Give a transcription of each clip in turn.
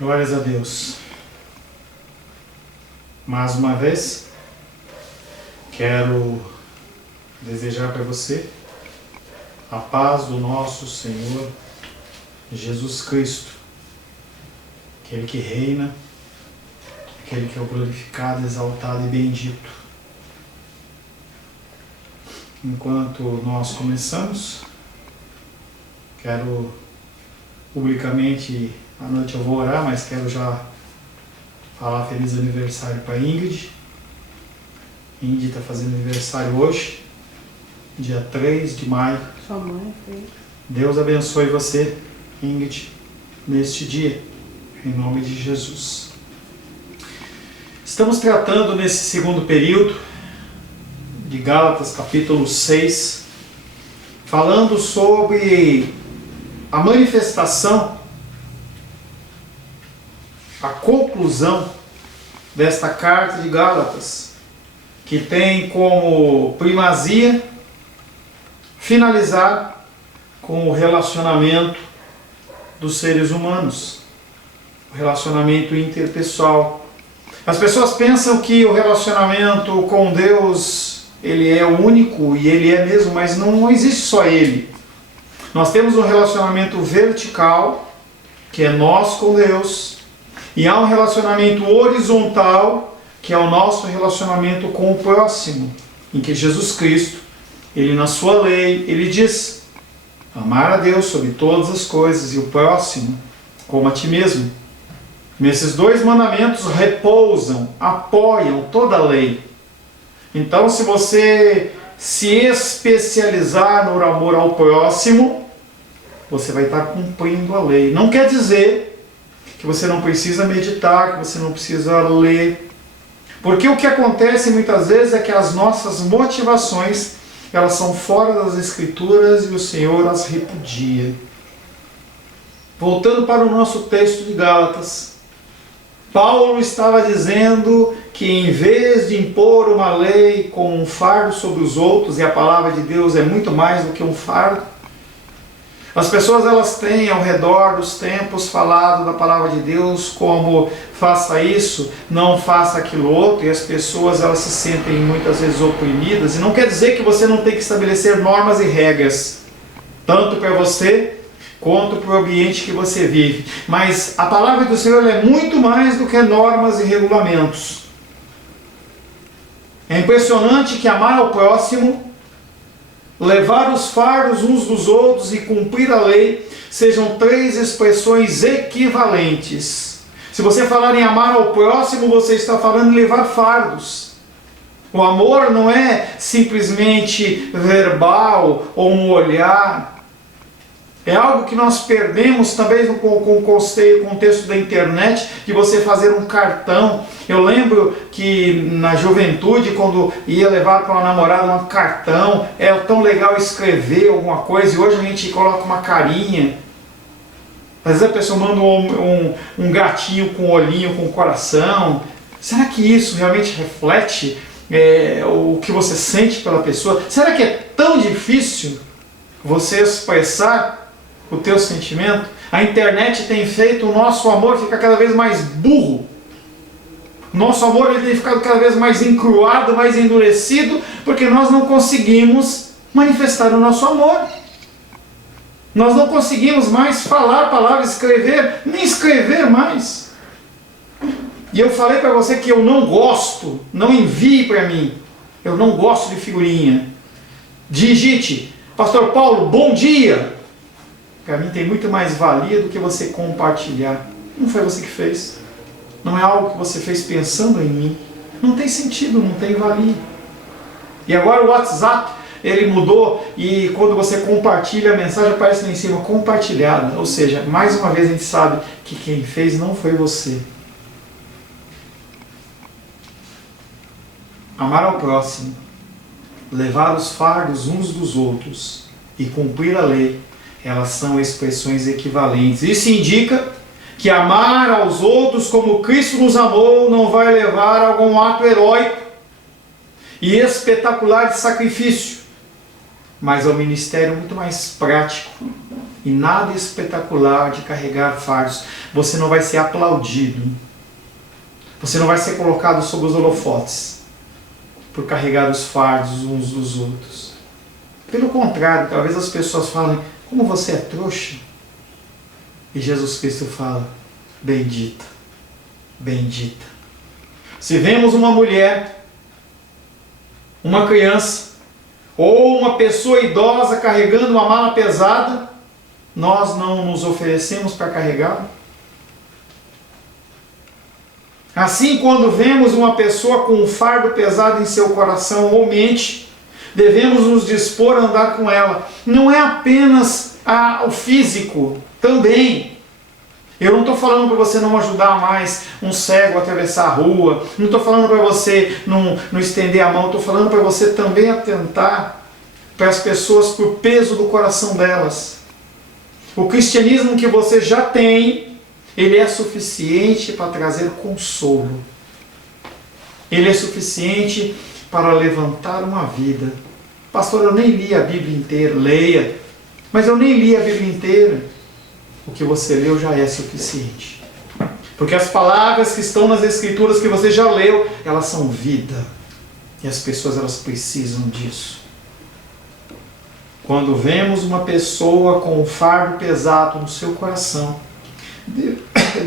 Glórias a Deus. Mais uma vez, quero desejar para você a paz do nosso Senhor Jesus Cristo, aquele que reina, aquele que é o glorificado, exaltado e bendito. Enquanto nós começamos, quero publicamente, à noite eu vou orar, mas quero já falar feliz aniversário para Ingrid. Ingrid está fazendo aniversário hoje, dia 3 de maio. Sua mãe fez. Deus abençoe você, Ingrid, neste dia, em nome de Jesus. Estamos tratando nesse segundo período de Gálatas, capítulo 6, falando sobre a manifestação, a conclusão desta carta de Gálatas, que tem como primazia finalizar com o relacionamento dos seres humanos, o relacionamento interpessoal. As pessoas pensam que o relacionamento com Deus, ele é o único, e ele é mesmo, mas não existe só ele. Nós temos um relacionamento vertical, que é nós com Deus, e há um relacionamento horizontal, que é o nosso relacionamento com o próximo, em que Jesus Cristo, ele na sua lei, ele diz: amar a Deus sobre todas as coisas e o próximo como a ti mesmo. Nesses dois mandamentos repousam, apoiam toda a lei. Então, se você se especializar no amor ao próximo, você vai estar cumprindo a lei. Não quer dizer que você não precisa meditar, que você não precisa ler. Porque o que acontece muitas vezes é que as nossas motivações, elas são fora das Escrituras e o Senhor as repudia. Voltando para o nosso texto de Gálatas, Paulo estava dizendo que em vez de impor uma lei com um fardo sobre os outros, e a palavra de Deus é muito mais do que um fardo, as pessoas elas têm ao redor dos tempos falado da palavra de Deus como faça isso, não faça aquilo outro, e as pessoas elas se sentem muitas vezes oprimidas, e não quer dizer que você não tem que estabelecer normas e regras, tanto para você quanto para o ambiente que você vive. Mas a palavra do Senhor é muito mais do que normas e regulamentos. É impressionante que amar ao próximo, levar os fardos uns dos outros e cumprir a lei sejam três expressões equivalentes. Se você falar em amar ao próximo, você está falando em levar fardos. O amor não é simplesmente verbal ou um olhar. É algo que nós perdemos também com o contexto da internet, de você fazer um cartão. Eu lembro que na juventude, quando ia levar para uma namorada um cartão, era tão legal escrever alguma coisa, e hoje a gente coloca uma carinha. Às vezes a pessoa manda um gatinho com um olhinho, com um coração. Será que isso realmente reflete o que você sente pela pessoa? Será que é tão difícil você expressar o teu sentimento? A internet tem feito o nosso amor ficar cada vez mais burro. Nosso amor ele tem ficado cada vez mais encruado, mais endurecido, porque nós não conseguimos manifestar o nosso amor. Nós não conseguimos mais falar palavras, escrever, nem escrever mais. E eu falei para você que eu não gosto, não envie para mim. Eu não gosto de figurinha. Digite: Pastor Paulo, bom dia. Para mim tem muito mais valia do que você compartilhar. Não foi você que fez. Não é algo que você fez pensando em mim. Não tem sentido, não tem valia. E agora o WhatsApp, ele mudou, e quando você compartilha a mensagem aparece lá em cima, compartilhada. Ou seja, mais uma vez a gente sabe que quem fez não foi você. Amar ao próximo, levar os fardos uns dos outros e cumprir a lei, elas são expressões equivalentes. Isso indica que amar aos outros como Cristo nos amou não vai levar a algum ato heróico e espetacular de sacrifício, mas ao ministério muito mais prático e nada espetacular de carregar fardos. Você não vai ser aplaudido. Você não vai ser colocado sob os holofotes por carregar os fardos uns dos outros. Pelo contrário, talvez as pessoas falem, como você é trouxa. E Jesus Cristo fala, bendita, bendita. Se vemos uma mulher, uma criança, ou uma pessoa idosa carregando uma mala pesada, nós não nos oferecemos para carregá-la? Assim, quando vemos uma pessoa com um fardo pesado em seu coração ou mente, devemos nos dispor a andar com ela. Não é apenas o físico, também. Eu não estou falando para você não ajudar mais um cego a atravessar a rua, não estou falando para você não estender a mão, estou falando para você também atentar para as pessoas, para o peso do coração delas. O cristianismo que você já tem, ele é suficiente para trazer consolo. Ele é suficiente para levantar uma vida. Pastor, eu nem li a Bíblia inteira. Leia. Mas eu nem li a Bíblia inteira. O que você leu já é suficiente. Porque as palavras que estão nas Escrituras que você já leu, elas são vida. E as pessoas, elas precisam disso. Quando vemos uma pessoa com um fardo pesado no seu coração,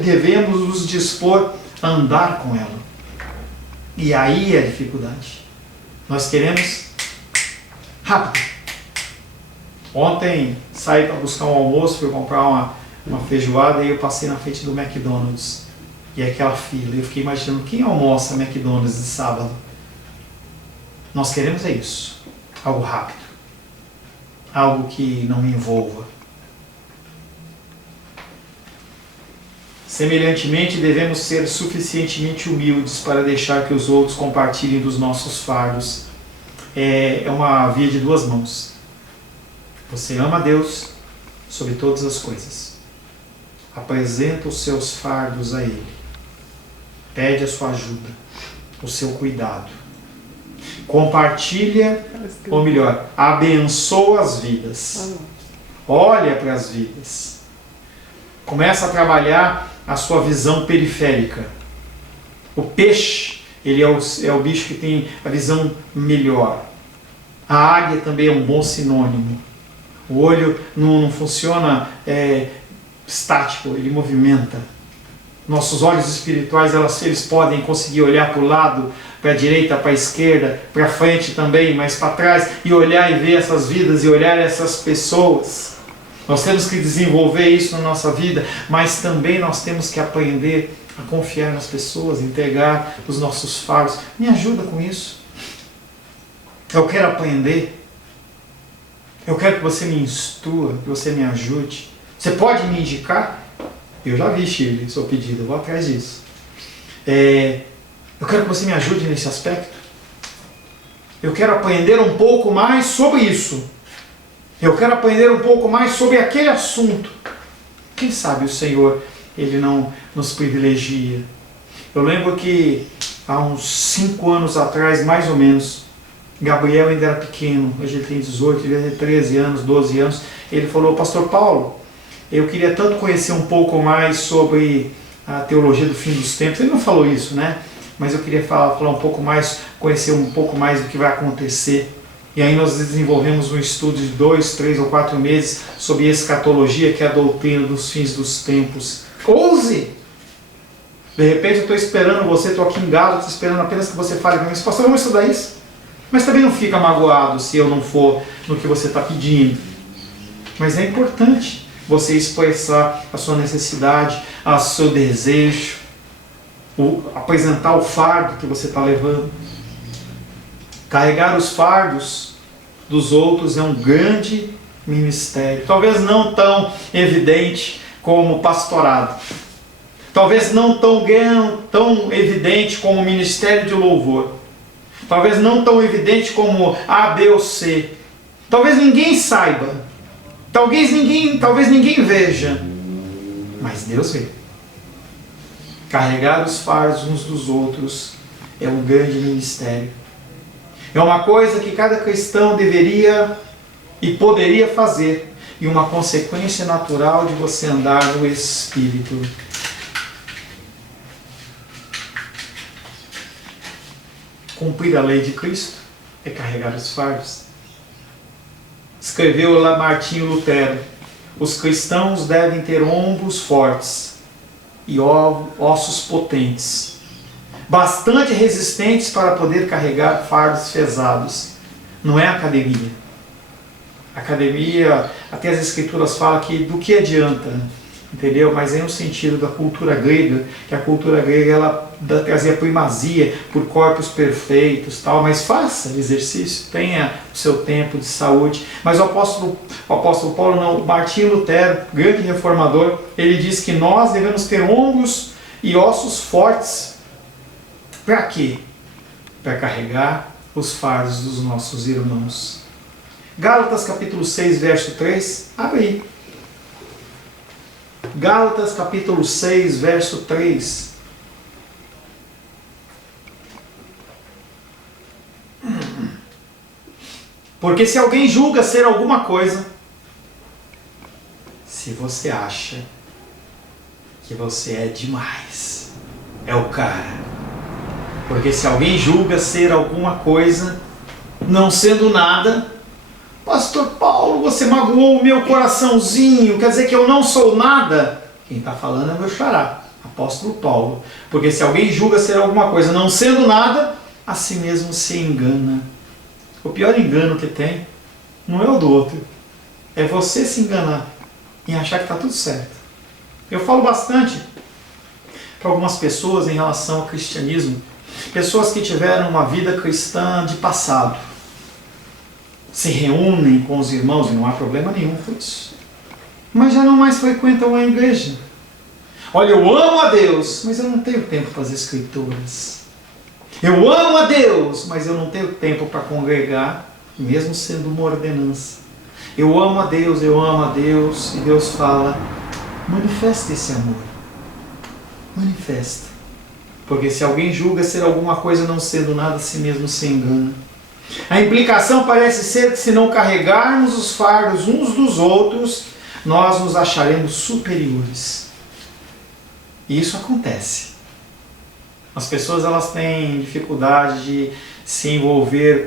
devemos nos dispor a andar com ela. E aí é a dificuldade. Nós queremos rápido. Ontem saí para buscar um almoço, fui comprar uma feijoada e eu passei na frente do McDonald's. E aquela fila, eu fiquei imaginando quem almoça McDonald's de sábado. Nós queremos é isso. Algo rápido. Algo que não me envolva. Semelhantemente, devemos ser suficientemente humildes para deixar que os outros compartilhem dos nossos fardos. É uma via de duas mãos. Você ama a Deus sobre todas as coisas. Apresenta os seus fardos a Ele. Pede a sua ajuda, o seu cuidado. Compartilha, ou melhor, abençoa as vidas. Olha para as vidas. Começa a trabalhar a sua visão periférica. O peixe, ele é o bicho que tem a visão melhor. A águia também é um bom sinônimo. O olho não funciona estático, ele movimenta. Nossos olhos espirituais, eles podem conseguir olhar para o lado, para a direita, para a esquerda, para frente também, mas para trás, e olhar e ver essas vidas, e olhar essas pessoas. Nós temos que desenvolver isso na nossa vida, mas também nós temos que aprender a confiar nas pessoas, entregar os nossos fardos. Me ajuda com isso. Eu quero aprender. Eu quero que você me instrua, que você me ajude. Você pode me indicar? Eu já vi, Shirley, seu pedido, eu vou atrás disso. Eu quero que você me ajude nesse aspecto. Eu quero aprender um pouco mais sobre isso. Eu quero aprender um pouco mais sobre aquele assunto. Quem sabe o Senhor, Ele não nos privilegia. Eu lembro que há uns 5 anos atrás, mais ou menos, Gabriel ainda era pequeno, hoje ele tem 18, ele tem 13 anos, 12 anos. Ele falou, Pastor Paulo, eu queria tanto conhecer um pouco mais sobre a teologia do fim dos tempos. Ele não falou isso, né? Mas eu queria falar um pouco mais, conhecer um pouco mais do que vai acontecer. E aí nós desenvolvemos um estudo de 2, 3 ou 4 meses sobre escatologia, que é a doutrina dos fins dos tempos. Ouse! De repente eu estou esperando você, estou aqui em Gálatas, esperando apenas que você fale para mim, pastor, vamos estudar isso? Mas também não fica magoado se eu não for no que você está pedindo. Mas é importante você expressar a sua necessidade, o seu desejo, apresentar o fardo que você está levando. Carregar os fardos dos outros é um grande ministério. Talvez não tão evidente como o pastorado. Talvez não tão evidente como o ministério de louvor. Talvez não tão evidente como A, B ou C. Talvez ninguém saiba. Talvez ninguém veja. Mas Deus vê. Carregar os fardos uns dos outros é um grande ministério. É uma coisa que cada cristão deveria e poderia fazer. e uma consequência natural de você andar no Espírito. Cumprir a lei de Cristo é carregar os fardos. Escreveu lá Martinho Lutero: os cristãos devem ter ombros fortes e ossos potentes, bastante resistentes para poder carregar fardos pesados. Não é academia. Academia, até as escrituras falam que do que adianta, entendeu? Mas é no sentido da cultura grega, que a cultura grega ela trazia primazia por corpos perfeitos, tal, mas faça exercício, tenha o seu tempo de saúde. Mas o apóstolo Paulo não, Martinho Lutero, grande reformador, ele diz que nós devemos ter ombros e ossos fortes. Para quê? Para carregar os fardos dos nossos irmãos. Gálatas capítulo 6, verso 3, abre aí. Gálatas capítulo 6, verso 3. Porque se alguém julga ser alguma coisa, se você acha que você é demais, é o cara. Porque se alguém julga ser alguma coisa, não sendo nada, Pastor Paulo, você magoou o meu coraçãozinho, quer dizer que eu não sou nada? Quem está falando é meu xará, apóstolo Paulo. Porque se alguém julga ser alguma coisa, não sendo nada, a si mesmo se engana. O pior engano que tem não é o do outro, é você se enganar em achar que está tudo certo. Eu falo bastante para algumas pessoas em relação ao cristianismo, pessoas que tiveram uma vida cristã de passado, se reúnem com os irmãos e não há problema nenhum com isso, mas já não mais frequentam a igreja. Olha, eu amo a Deus, mas eu não tenho tempo para as escrituras. Eu amo a Deus, mas eu não tenho tempo para congregar, mesmo sendo uma ordenança. Eu amo a Deus, e Deus fala: manifesta esse amor. Manifesta. Porque se alguém julga ser alguma coisa não sendo nada, a si mesmo se engana. A implicação parece ser que se não carregarmos os fardos uns dos outros, nós nos acharemos superiores. E isso acontece. As pessoas elas têm dificuldade de se envolver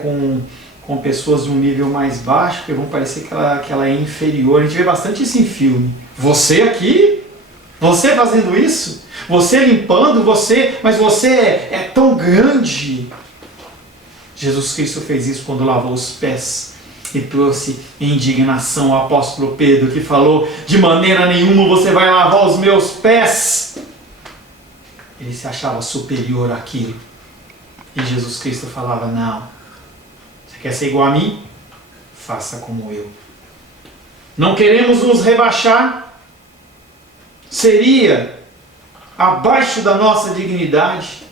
com pessoas de um nível mais baixo, porque vão parecer que ela é inferior. A gente vê bastante isso em filme. Você aqui, você fazendo isso, você limpando, mas você é tão grande. Jesus Cristo fez isso quando lavou os pés e trouxe indignação ao apóstolo Pedro, que falou: de maneira nenhuma você vai lavar os meus pés. Ele se achava superior àquilo. E Jesus Cristo falava: não, você quer ser igual a mim? Faça como eu. Não queremos nos rebaixar. Seria abaixo da nossa dignidade.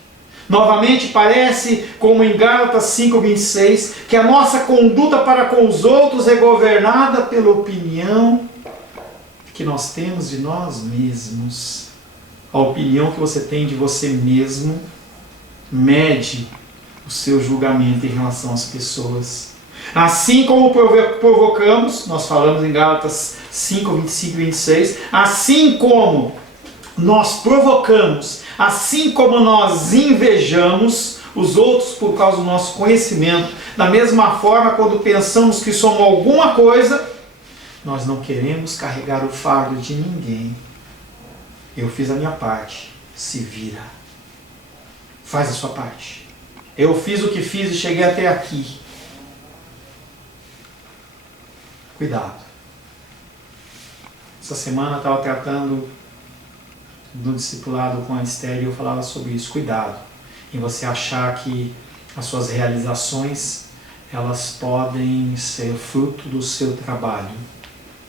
Novamente parece, como em Gálatas 5:26, que a nossa conduta para com os outros é governada pela opinião que nós temos de nós mesmos. A opinião que você tem de você mesmo mede o seu julgamento em relação às pessoas. Assim como provocamos, nós falamos em Gálatas 5:25 e 26, assim como nós provocamos, assim como nós invejamos os outros por causa do nosso conhecimento, da mesma forma, quando pensamos que somos alguma coisa, nós não queremos carregar o fardo de ninguém. Eu fiz a minha parte, se vira. Faz a sua parte. Eu fiz o que fiz e cheguei até aqui. Cuidado. Essa semana eu estava tratando do discipulado com a Esther e eu falava sobre isso. Cuidado em você achar que as suas realizações elas podem ser fruto do seu trabalho,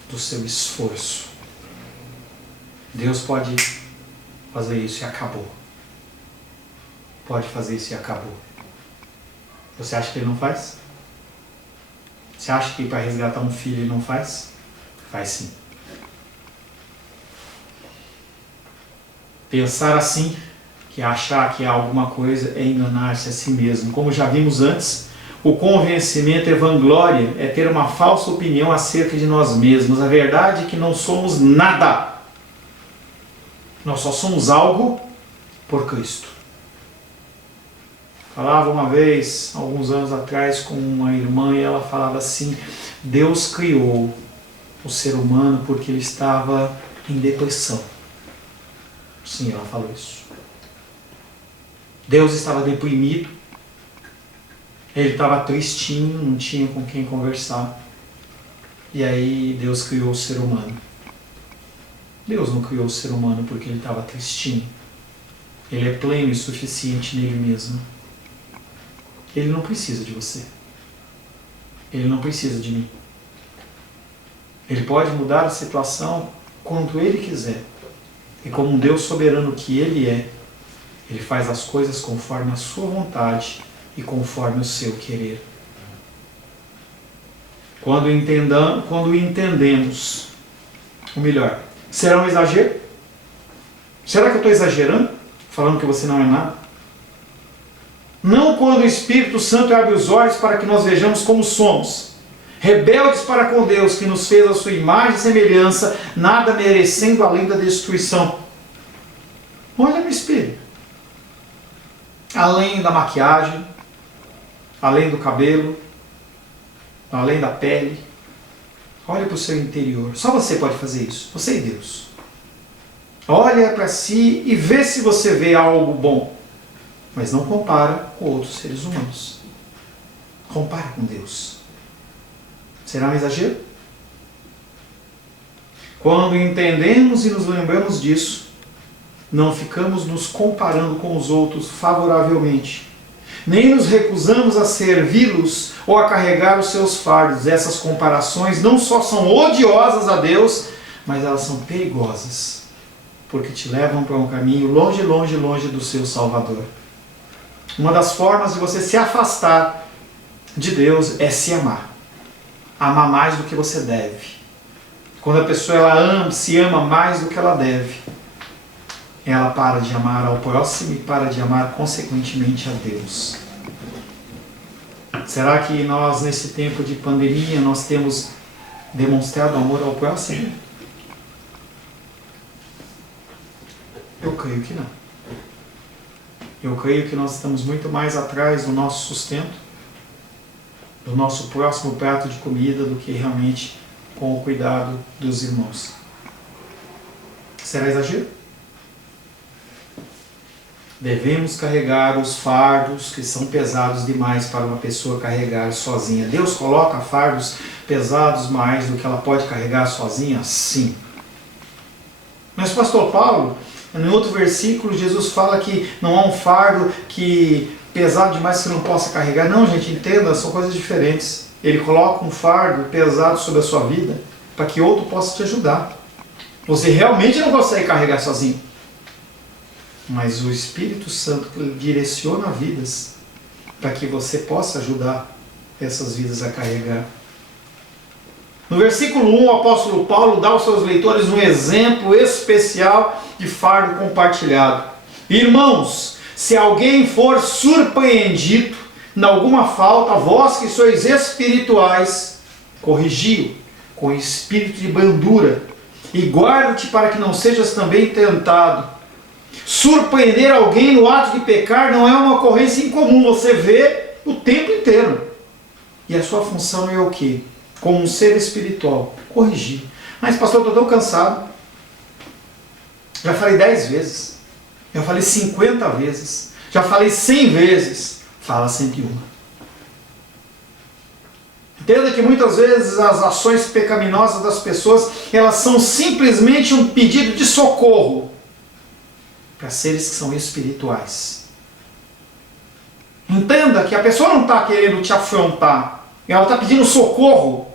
do seu esforço. Deus pode fazer isso e acabou. Pode fazer isso e acabou. Você acha que Ele não faz? Você acha que para resgatar um filho Ele não faz? Faz sim. Pensar assim, que achar que é alguma coisa, é enganar-se a si mesmo. Como já vimos antes, O convencimento é vanglória, é ter uma falsa opinião acerca de nós mesmos. A verdade é que não somos nada. Nós só somos algo por Cristo. Falava uma vez, alguns anos atrás, com uma irmã, e ela falava assim: Deus criou o ser humano porque ele estava em depressão. Sim, ela falou isso. Deus estava deprimido, ele estava tristinho, não tinha com quem conversar. E aí Deus criou o ser humano. Deus não criou o ser humano porque ele estava tristinho. Ele é pleno e suficiente nele mesmo. Ele não precisa de você. Ele não precisa de mim. Ele pode mudar a situação quando ele quiser. E como um Deus soberano que ele é, ele faz as coisas conforme a sua vontade e conforme o seu querer. Quando entendemos, ou melhor, será um exagero? Será que eu estou exagerando? Falando que você não é nada? Não quando o Espírito Santo abre os olhos para que nós vejamos como somos. Rebeldes para com Deus, que nos fez a sua imagem e semelhança, nada merecendo além da destruição. Olha no espelho. Além da maquiagem, além do cabelo, além da pele, olha para o seu interior. Só você pode fazer isso, você e Deus. Olha para si e vê se você vê algo bom. Mas não compara com outros seres humanos. Compara com Deus. Será um exagero? Quando entendemos e nos lembramos disso, não ficamos nos comparando com os outros favoravelmente, nem nos recusamos a servi-los ou a carregar os seus fardos. Essas comparações não só são odiosas a Deus, mas elas são perigosas, porque te levam para um caminho longe, longe, longe do seu Salvador. Uma das formas de você se afastar de Deus é se amar. Amar mais do que você deve. Quando a pessoa se ama mais do que ela deve, ela para de amar ao próximo e para de amar consequentemente a Deus. Será que nós, nesse tempo de pandemia, nós temos demonstrado amor ao próximo? Eu creio que não. Eu creio que nós estamos muito mais atrás do nosso sustento, do nosso próximo prato de comida, do que realmente com o cuidado dos irmãos. Será exagero? Devemos carregar os fardos que são pesados demais para uma pessoa carregar sozinha. Deus coloca fardos pesados mais do que ela pode carregar sozinha? Sim. Mas pastor Paulo, em outro versículo, Jesus fala que não há um fardo pesado demais que não possa carregar. Não, gente, entenda, são coisas diferentes. Ele coloca um fardo pesado sobre a sua vida para que outro possa te ajudar. Você realmente não consegue carregar sozinho. Mas o Espírito Santo direciona vidas para que você possa ajudar essas vidas a carregar. No versículo 1, o apóstolo Paulo dá aos seus leitores um exemplo especial de fardo compartilhado. Irmãos, se alguém for surpreendido em alguma falta, vós que sois espirituais, corrigi-o com espírito de brandura e guarda-te para que não sejas também tentado. Surpreender alguém no ato de pecar não é uma ocorrência incomum, você vê o tempo inteiro. E a sua função é o quê? Como um ser espiritual, corrigir. Mas pastor, eu estou tão cansado. Já falei 10 vezes. Já falei 50 vezes. Já falei 100 vezes. Fala sempre uma. Entenda que muitas vezes as ações pecaminosas das pessoas, elas são simplesmente um pedido de socorro para seres que são espirituais. Entenda que a pessoa não está querendo te afrontar, ela está pedindo socorro.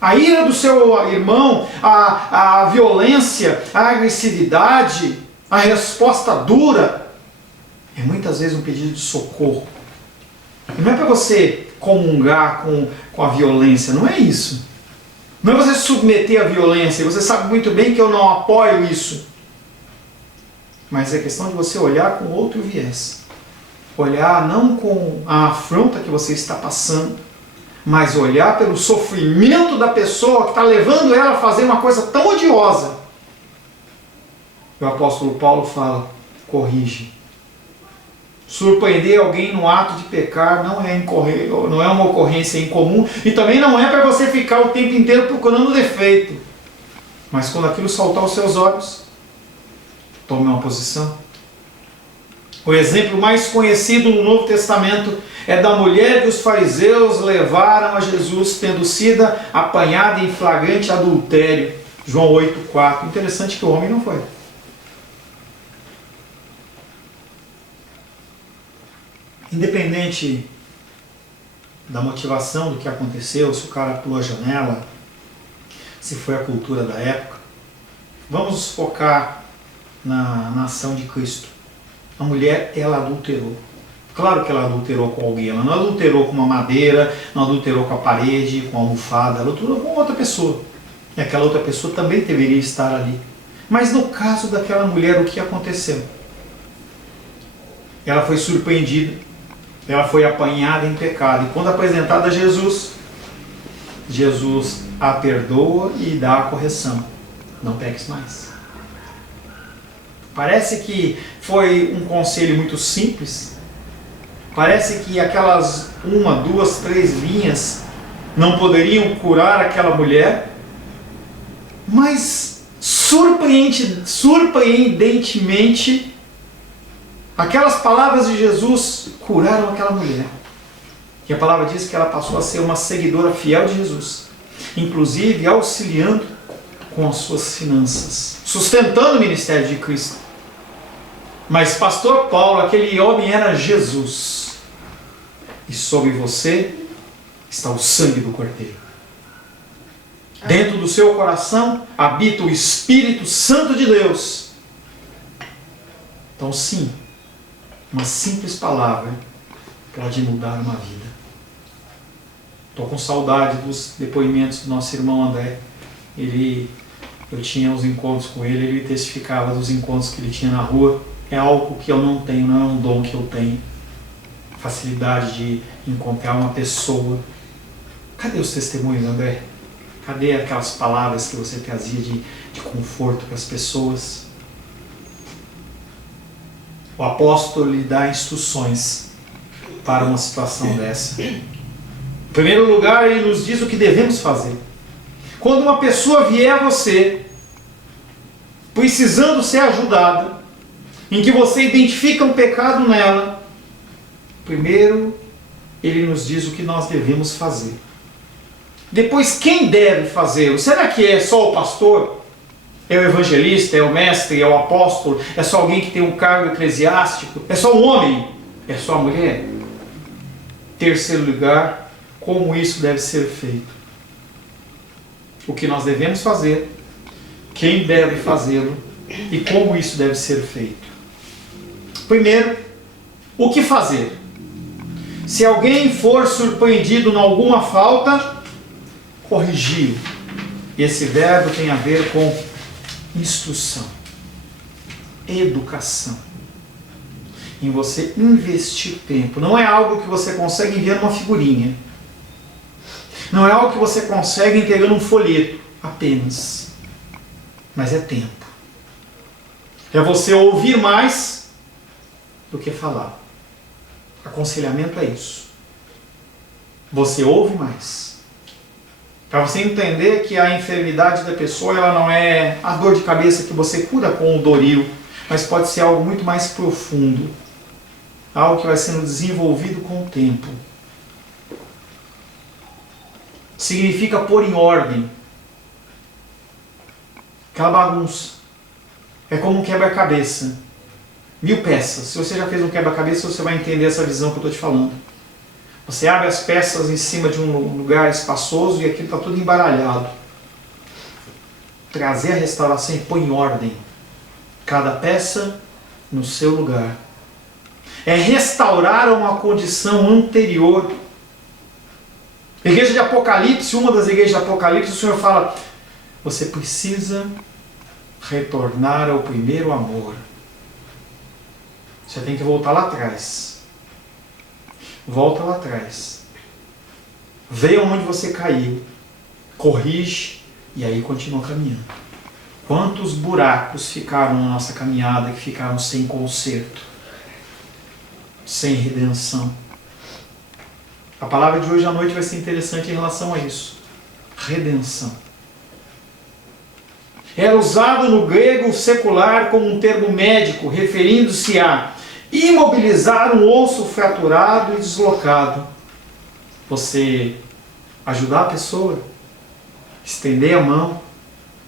A ira do seu irmão, a violência, a agressividade, a resposta dura, é muitas vezes um pedido de socorro. E não é para você comungar com a violência, não é isso. Não é você se submeter à violência, você sabe muito bem que eu não apoio isso. Mas é questão de você olhar com outro viés. olhar não com a afronta que você está passando, mas olhar pelo sofrimento da pessoa que está levando ela a fazer uma coisa tão odiosa. O apóstolo Paulo fala, corrige. Surpreender alguém no ato de pecar não é uma ocorrência incomum, e também não é para você ficar o tempo inteiro procurando defeito. Mas quando aquilo saltar aos seus olhos, tome uma posição. O exemplo mais conhecido no Novo Testamento é da mulher que os fariseus levaram a Jesus tendo sido apanhada em flagrante adultério. João 8,4. Interessante que o homem não foi. Independente da motivação do que aconteceu, se o cara pulou a janela, se foi a cultura da época, vamos focar na ação de Cristo. A mulher, ela adulterou. Claro que ela adulterou com alguém, ela não adulterou com uma madeira, não adulterou com a parede, com a almofada, ela adulterou com outra pessoa. E aquela outra pessoa também deveria estar ali. Mas no caso daquela mulher, o que aconteceu? Ela foi surpreendida, ela foi apanhada em pecado. E quando apresentada a Jesus, Jesus a perdoa e dá a correção. Não peques mais. Parece que foi um conselho muito simples. Parece que aquelas 1, 2, 3 linhas não poderiam curar aquela mulher. Mas surpreendentemente, aquelas palavras de Jesus curaram aquela mulher. E a palavra diz que ela passou a ser uma seguidora fiel de Jesus, inclusive auxiliando com as suas finanças, sustentando o ministério de Cristo. Mas pastor Paulo, aquele homem era Jesus. E sobre você está o sangue do Cordeiro. Dentro do seu coração habita o Espírito Santo de Deus. Então sim, uma simples palavra pode mudar uma vida. Estou com saudade dos depoimentos do nosso irmão André. Eu tinha uns encontros com ele, ele testificava dos encontros que ele tinha na rua. É algo que eu não tenho, não é um dom que eu tenho. Facilidade de encontrar uma pessoa. Cadê os testemunhos, André? Cadê aquelas palavras que você trazia de conforto para as pessoas? O apóstolo lhe dá instruções para uma situação dessa. Em primeiro lugar, ele nos diz o que devemos fazer. Quando uma pessoa vier a você, precisando ser ajudada, em que você identifica um pecado nela, primeiro ele nos diz o que nós devemos fazer. Depois, quem deve fazê-lo? Será que é só o pastor? É o evangelista? É o mestre? É o apóstolo? É só alguém que tem um cargo eclesiástico? É só um homem? É só a mulher? Terceiro lugar, como isso deve ser feito? O que nós devemos fazer, quem deve fazê-lo e como isso deve ser feito. Primeiro, o que fazer? Se alguém for surpreendido em alguma falta, corrigi-lo. Esse verbo tem a ver com instrução, educação. Em você investir tempo. Não é algo que você consegue enviar uma figurinha. Não é algo que você consegue entregando um folheto apenas. Mas é tempo. É você ouvir mais do que falar. Aconselhamento é isso. Você ouve mais. Para você entender que a enfermidade da pessoa, ela não é a dor de cabeça que você cura com o Doril, mas pode ser algo muito mais profundo. Algo que vai sendo desenvolvido com o tempo. Significa pôr em ordem. Aquela bagunça. É como um quebra-cabeça. 1000 peças. Se você já fez um quebra-cabeça, você vai entender essa visão que eu estou te falando. Você abre as peças em cima de um lugar espaçoso e aquilo está tudo embaralhado. Trazer a restauração e pôr em ordem. Cada peça no seu lugar. É restaurar uma condição anterior. Igreja de Apocalipse, uma das igrejas de Apocalipse, o Senhor fala, você precisa retornar ao primeiro amor. Você tem que voltar lá atrás. volta lá atrás. Vê onde você caiu, corrige e aí continua caminhando. Quantos buracos ficaram na nossa caminhada que ficaram sem conserto, sem redenção? A palavra de hoje à noite vai ser interessante em relação a isso. Redenção. Era usado no grego secular como um termo médico, referindo-se a imobilizar um osso fraturado e deslocado. Você ajudar a pessoa, estender a mão,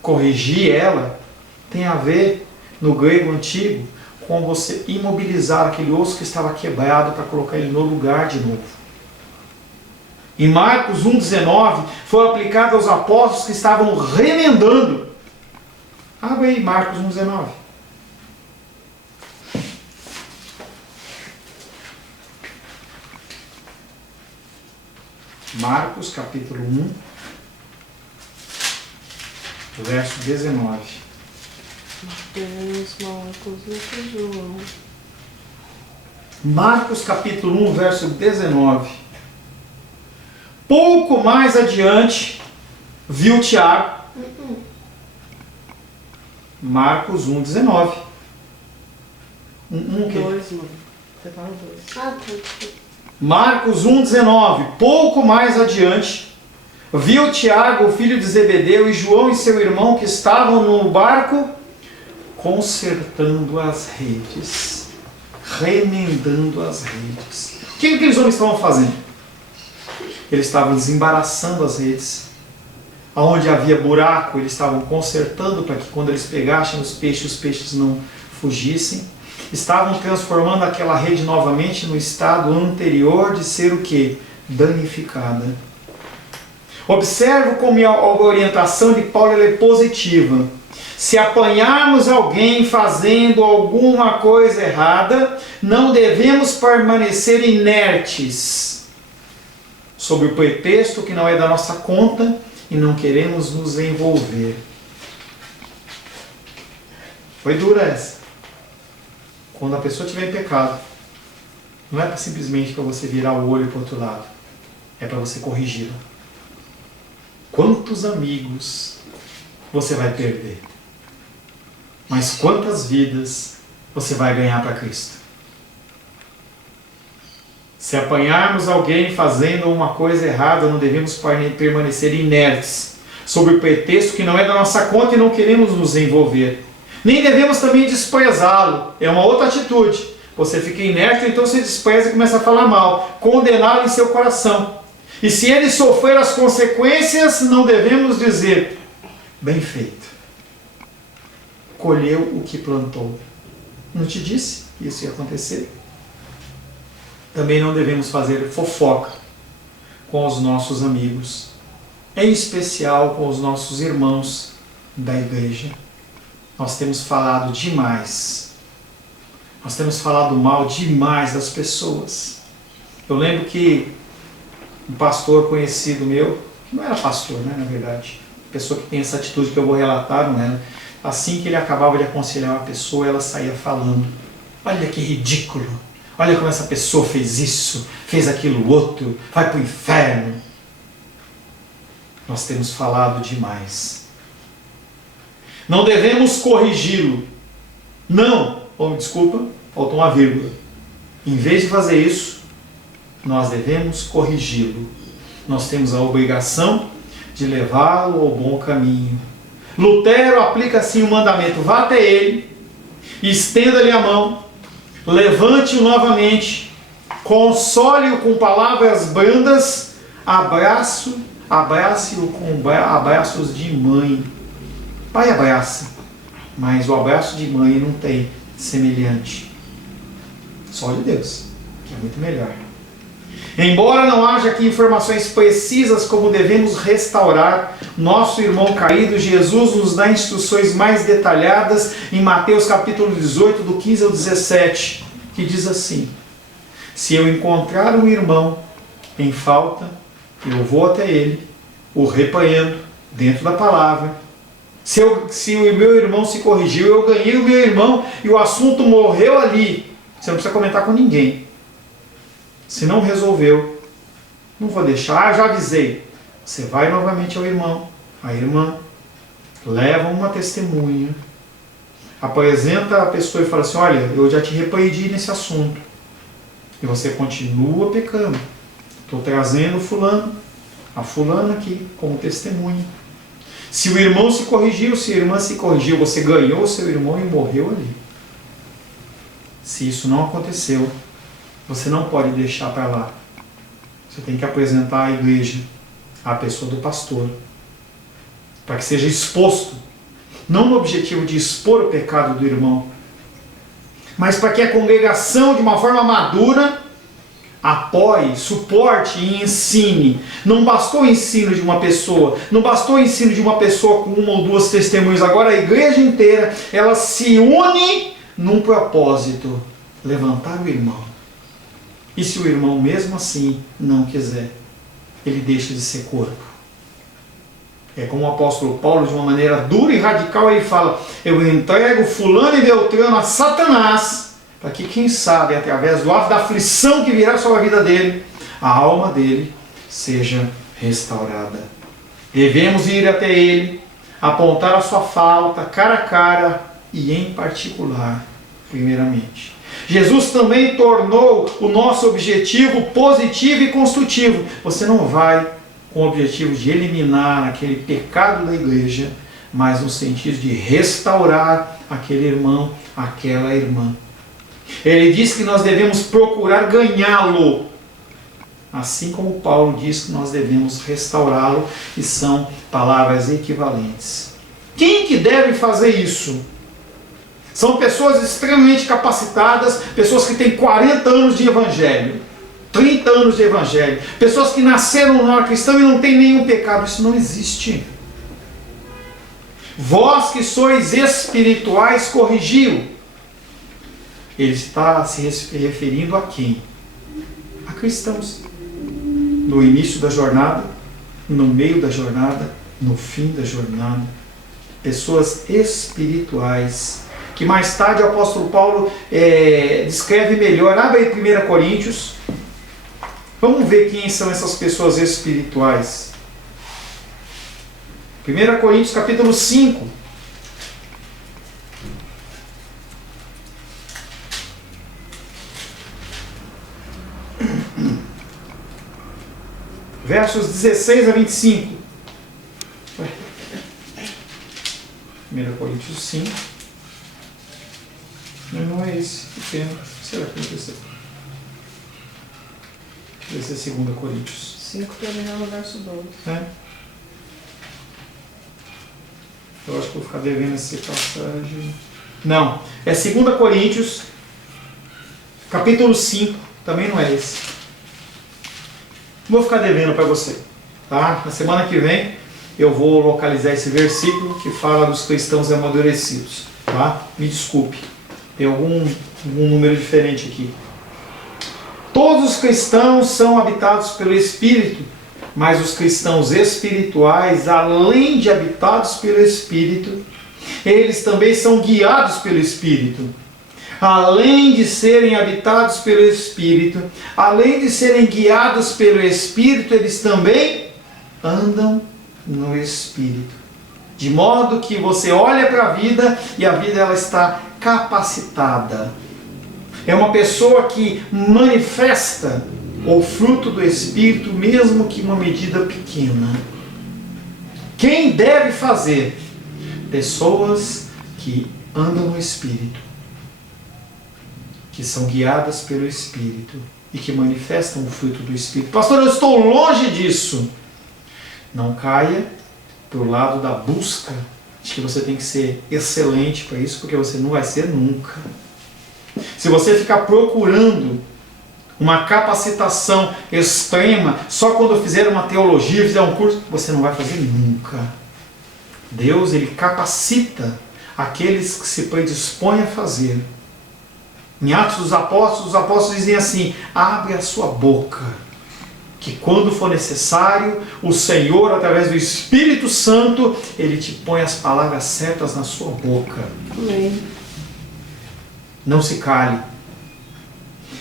corrigir ela, tem a ver, no grego antigo, com você imobilizar aquele osso que estava quebrado para colocar ele no lugar de novo. Em Marcos 1,19, foi aplicado aos apóstolos que estavam remendando. Abre aí Marcos 1,19. Marcos capítulo 1, verso 19. Mateus, Marcos, Lucas, João. Marcos capítulo 1, verso 19. Pouco mais adiante, viu Tiago. Marcos 1, 19. O quê? 2, mano. Você fala 2. Ah, tá. Marcos 1, 19. Pouco mais adiante, viu Tiago, filho de Zebedeu, e João e seu irmão que estavam no barco consertando as redes, remendando as redes. O que aqueles homens estavam fazendo? Eles estavam desembaraçando as redes. Aonde havia buraco, eles estavam consertando para que quando eles pegassem os peixes não fugissem. Estavam transformando aquela rede novamente no estado anterior de ser o quê? Danificada. Observe como a orientação de Paulo é positiva. Se apanharmos alguém fazendo alguma coisa errada, não devemos permanecer inertes, sob o pretexto que não é da nossa conta e não queremos nos envolver. Foi dura essa. Quando a pessoa estiver em pecado, não é simplesmente para você virar o olho para o outro lado, é para você corrigi-la. Quantos amigos você vai perder? Mas quantas vidas você vai ganhar para Cristo? Se apanharmos alguém fazendo uma coisa errada, não devemos permanecer inertes, sob o pretexto que não é da nossa conta e não queremos nos envolver. Nem devemos também desprezá-lo. É uma outra atitude. Você fica inerte, então você despreza e começa a falar mal. Condená-lo em seu coração. E se ele sofrer as consequências, não devemos dizer, bem feito. Colheu o que plantou. Não te disse que isso ia acontecer? Também não devemos fazer fofoca com os nossos amigos. Em especial com os nossos irmãos da igreja. Nós temos falado demais. Nós temos falado mal demais das pessoas. Eu lembro que um pastor conhecido meu, que não era pastor, né, na verdade, pessoa que tem essa atitude que eu vou relatar, não era. Assim que ele acabava de aconselhar uma pessoa, ela saía falando, olha que ridículo, olha como essa pessoa fez isso, fez aquilo outro, vai para o inferno. Nós temos falado demais. Não devemos corrigi-lo. Não, desculpa, faltou uma vírgula. Em vez de fazer isso, nós devemos corrigi-lo. Nós temos a obrigação de levá-lo ao bom caminho. Lutero aplica assim o mandamento: vá até ele, estenda-lhe a mão, levante-o novamente, console-o com palavras brandas, abrace-o com abraços de mãe. Pai abraça, mas o abraço de mãe não tem semelhante. Só de Deus, que é muito melhor. Embora não haja aqui informações precisas como devemos restaurar nosso irmão caído, Jesus nos dá instruções mais detalhadas em Mateus capítulo 18, do 15 ao 17, que diz assim: se eu encontrar um irmão em falta, eu vou até ele, o repreendo dentro da palavra. Se o meu irmão se corrigiu, eu ganhei o meu irmão e o assunto morreu ali. Você não precisa comentar com ninguém. Se não resolveu, não vou deixar, já avisei. Você vai novamente ao irmão, à irmã, leva uma testemunha, apresenta a pessoa e fala assim, olha, eu já te repreendi nesse assunto. E você continua pecando. Estou trazendo fulano, a fulana aqui, como testemunha. Se o irmão se corrigiu, se a irmã se corrigiu, você ganhou o seu irmão e morreu ali. Se isso não aconteceu, você não pode deixar para lá. Você tem que apresentar à igreja, à pessoa do pastor, para que seja exposto, não no objetivo de expor o pecado do irmão, mas para que a congregação, de uma forma madura, apoie, suporte e ensine. Não bastou o ensino de uma pessoa, não bastou o ensino de uma pessoa com uma ou duas testemunhas, agora a igreja inteira, ela se une num propósito, levantar o irmão. E se o irmão mesmo assim não quiser, ele deixa de ser corpo. É como o apóstolo Paulo, de uma maneira dura e radical, ele fala, eu entrego fulano e beltrano a Satanás, para que, quem sabe, através do ato da aflição que virá sobre a vida dele, a alma dele seja restaurada. Devemos ir até ele, apontar a sua falta, cara a cara, e em particular, primeiramente. Jesus também tornou o nosso objetivo positivo e construtivo. Você não vai com o objetivo de eliminar aquele pecado da igreja, mas no sentido de restaurar aquele irmão, aquela irmã. Ele diz que nós devemos procurar ganhá-lo, assim como Paulo diz que nós devemos restaurá-lo, e são palavras equivalentes. Quem que deve fazer isso? São pessoas extremamente capacitadas, pessoas que têm 40 anos de evangelho, 30 anos de evangelho, pessoas que nasceram no lar cristão e não têm nenhum pecado. Isso não existe. Vós que sois espirituais, corrigiu. Ele está se referindo a quem? A cristãos. No início da jornada, no meio da jornada, no fim da jornada. Pessoas espirituais, que mais tarde o apóstolo Paulo descreve melhor. Abre aí 1 Coríntios. Vamos ver quem são essas pessoas espirituais. 1 Coríntios capítulo 5. Versos 16 a 25. 1 Coríntios 5. Não é esse. Que pena. O que será que aconteceu? Esse é 2 Coríntios. 5 terminando no verso 12. Eu acho que vou ficar devendo essa passagem. Não. É 2 Coríntios, capítulo 5. Também não é esse. Vou ficar devendo para você. Tá? Na semana que vem eu vou localizar esse versículo que fala dos cristãos amadurecidos. Tá? Me desculpe. Tem algum número diferente aqui. Todos os cristãos são habitados pelo Espírito, mas os cristãos espirituais, além de habitados pelo Espírito, eles também são guiados pelo Espírito. Além de serem habitados pelo Espírito, além de serem guiados pelo Espírito, eles também andam no Espírito. De modo que você olha para a vida e a vida ela está capacitada. É uma pessoa que manifesta o fruto do Espírito, mesmo que em uma medida pequena. Quem deve fazer? Pessoas que andam no Espírito, que são guiadas pelo Espírito e que manifestam o fruto do Espírito. Pastor, eu estou longe disso. Não caia para o lado da busca de que você tem que ser excelente para isso, porque você não vai ser nunca. Se você ficar procurando uma capacitação extrema só quando fizer uma teologia, fizer um curso, você não vai fazer nunca. Deus, Ele capacita aqueles que se predispõem a fazer. Em Atos dos Apóstolos, os apóstolos dizem assim: abre a sua boca, que quando for necessário, o Senhor, através do Espírito Santo, Ele te põe as palavras certas na sua boca. Amém. Não se cale.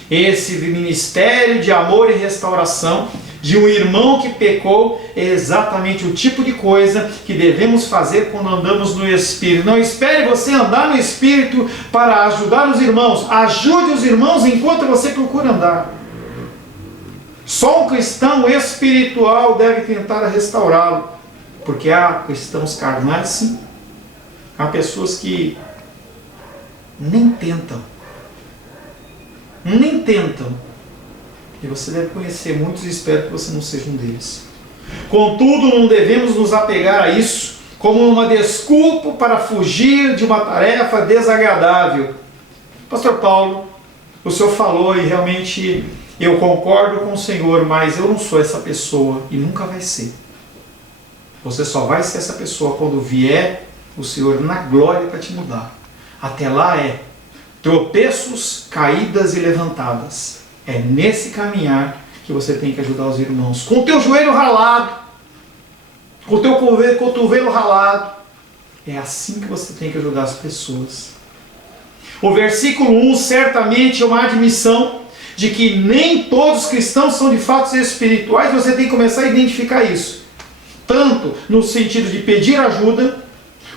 Esse ministério de amor e restauração de um irmão que pecou é exatamente o tipo de coisa que devemos fazer quando andamos no Espírito. Não espere você andar no Espírito para ajudar os irmãos. Ajude os irmãos enquanto você procura andar. Só um cristão espiritual deve tentar restaurá-lo. Porque há cristãos carnais, sim. Há pessoas que nem tentam. Nem tentam. E você deve conhecer muitos e espero que você não seja um deles. Contudo, não devemos nos apegar a isso como uma desculpa para fugir de uma tarefa desagradável. Pastor Paulo, o senhor falou e realmente eu concordo com o senhor, mas eu não sou essa pessoa e nunca vai ser. Você só vai ser essa pessoa quando vier o Senhor na glória para te mudar. Até lá é tropeços, caídas e levantadas. É nesse caminhar que você tem que ajudar os irmãos. Com o teu joelho ralado, com o teu cotovelo ralado. É assim que você tem que ajudar as pessoas. O versículo 1 certamente é uma admissão de que nem todos os cristãos são de fato espirituais. Você tem que começar a identificar isso. Tanto no sentido de pedir ajuda,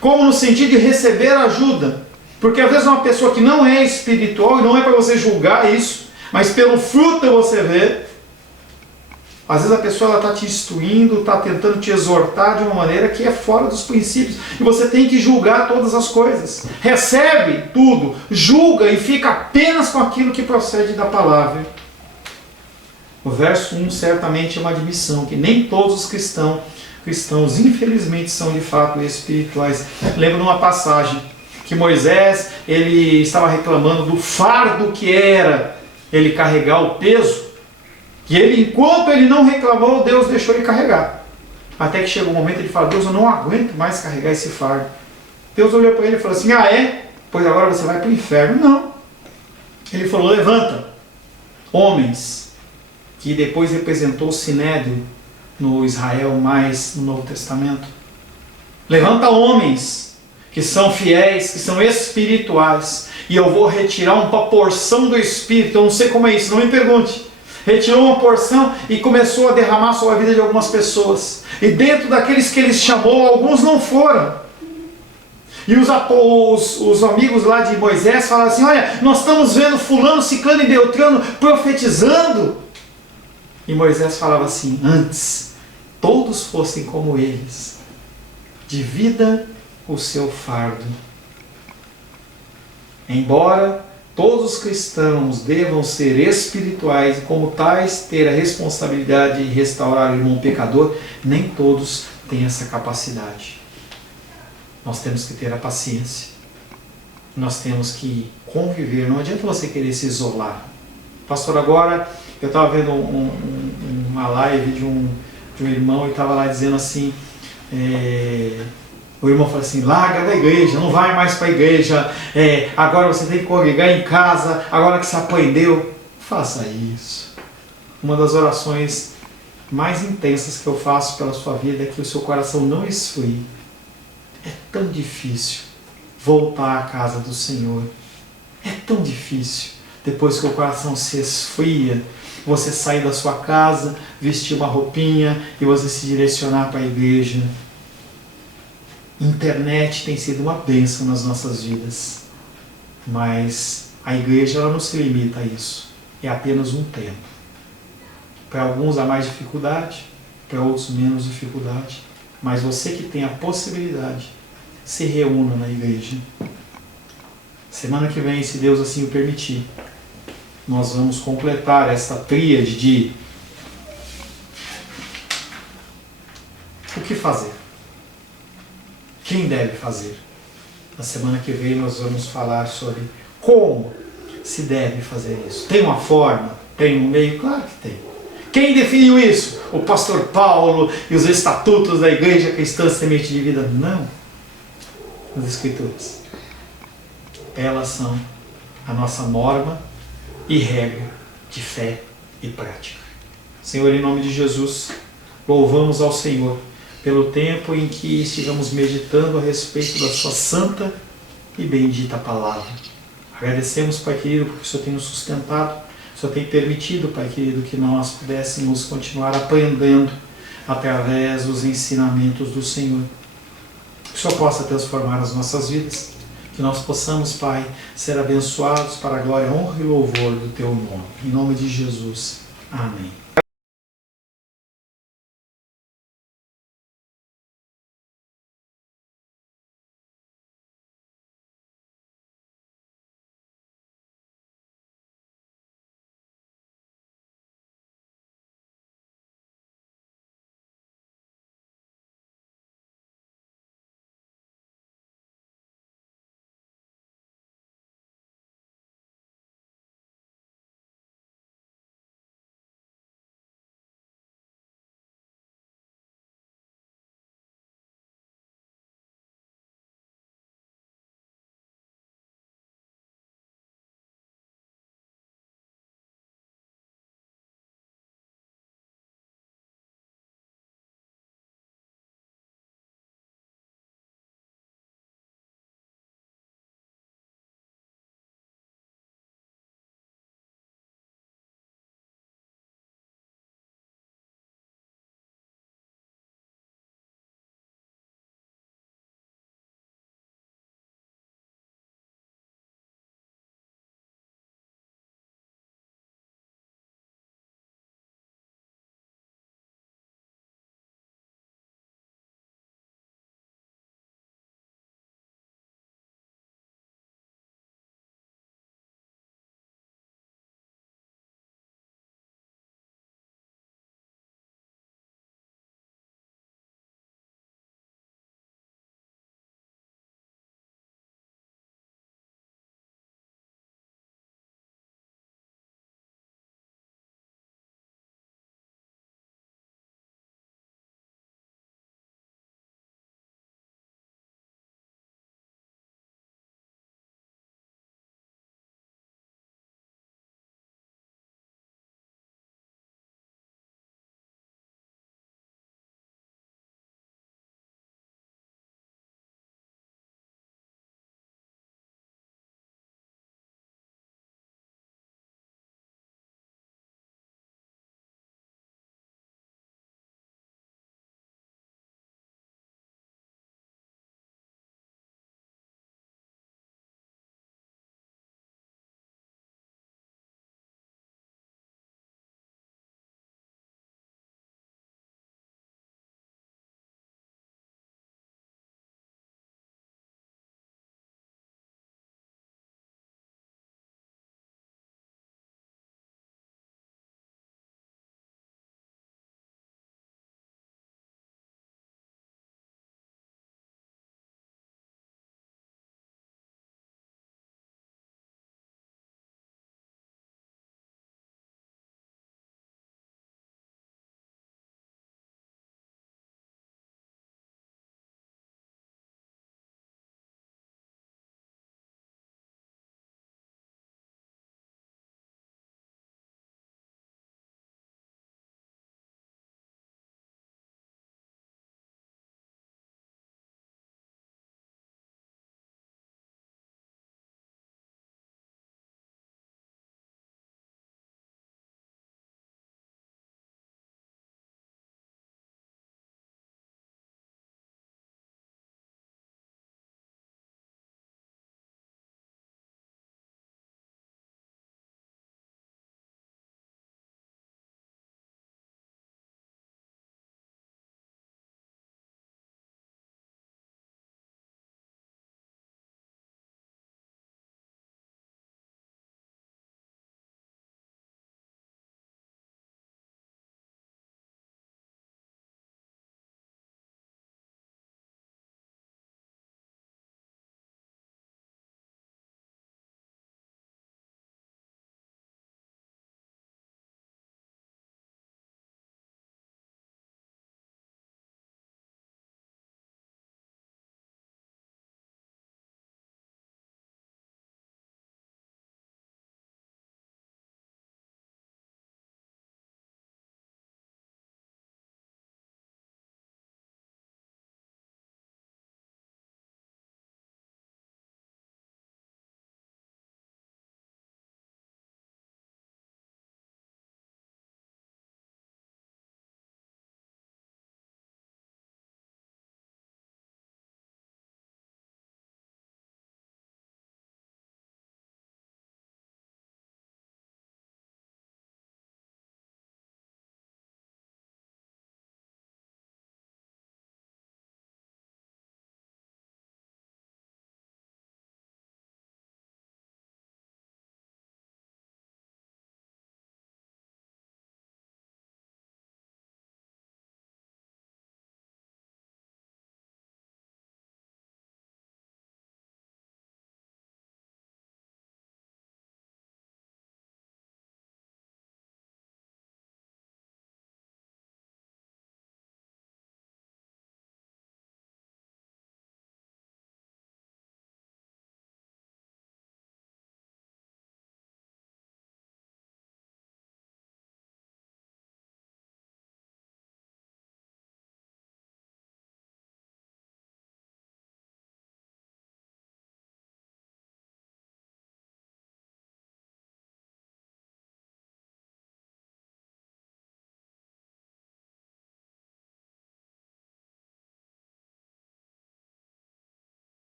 como no sentido de receber ajuda. Porque às vezes uma pessoa que não é espiritual, e não é para você julgar isso, mas pelo fruto você vê, às vezes a pessoa está te instruindo, está tentando te exortar de uma maneira que é fora dos princípios. E você tem que julgar todas as coisas. Recebe tudo, julga e fica apenas com aquilo que procede da palavra. O verso 1 certamente é uma admissão que nem todos os cristãos infelizmente são de fato espirituais. Lembro de uma passagem que Moisés ele estava reclamando do fardo que era ele carregar o peso, e ele, enquanto ele não reclamou, Deus deixou ele carregar. Até que chegou um momento ele fala: Deus, eu não aguento mais carregar esse fardo. Deus olhou para ele e falou assim: ah é? Pois agora você vai para o inferno. Não. Ele falou: levanta, homens, que depois representou o Sinédrio no Israel mais no Novo Testamento. Levanta homens que são fiéis, que são espirituais, e eu vou retirar uma porção do Espírito. Eu não sei como é isso, não me pergunte. Retirou uma porção e começou a derramar sobre a vida de algumas pessoas. E dentro daqueles que ele chamou, alguns não foram. E os amigos lá de Moisés falaram assim: olha, nós estamos vendo fulano, ciclano e beltrano profetizando. E Moisés falava assim: antes, todos fossem como eles. Divida o seu fardo. Embora todos os cristãos devam ser espirituais e como tais ter a responsabilidade de restaurar o irmão pecador, nem todos têm essa capacidade. Nós temos que ter a paciência. Nós temos que conviver. Não adianta você querer se isolar. Pastor, agora eu estava vendo uma live de um irmão e estava lá dizendo assim... O irmão fala assim: larga da igreja, não vai mais para a igreja, agora você tem que congregar em casa, agora que você aprendeu. Faça isso. Uma das orações mais intensas que eu faço pela sua vida é que o seu coração não esfrie. É tão difícil voltar à casa do Senhor. É tão difícil, depois que o coração se esfria, você sair da sua casa, vestir uma roupinha e você se direcionar para a igreja. Internet tem sido uma bênção nas nossas vidas, mas a igreja ela não se limita a isso, é apenas um tempo. Para alguns há mais dificuldade, para outros menos dificuldade, mas você que tem a possibilidade, se reúna na igreja. Semana que vem, se Deus assim o permitir, nós vamos completar esta tríade de o que fazer. Quem deve fazer? Na semana que vem nós vamos falar sobre como se deve fazer isso. Tem uma forma? Tem um meio? Claro que tem. Quem definiu isso? O pastor Paulo e os estatutos da Igreja Cristã Semente de Vida? Não. As Escrituras. Elas são a nossa norma e regra de fé e prática. Senhor, em nome de Jesus, louvamos ao Senhor pelo tempo em que estivemos meditando a respeito da sua santa e bendita palavra. Agradecemos, Pai querido, porque o Senhor tem nos sustentado. O Senhor tem permitido, Pai querido, que nós pudéssemos continuar aprendendo através dos ensinamentos do Senhor. Que o Senhor possa transformar as nossas vidas. Que nós possamos, Pai, ser abençoados para a glória, honra e louvor do Teu nome. Em nome de Jesus. Amém.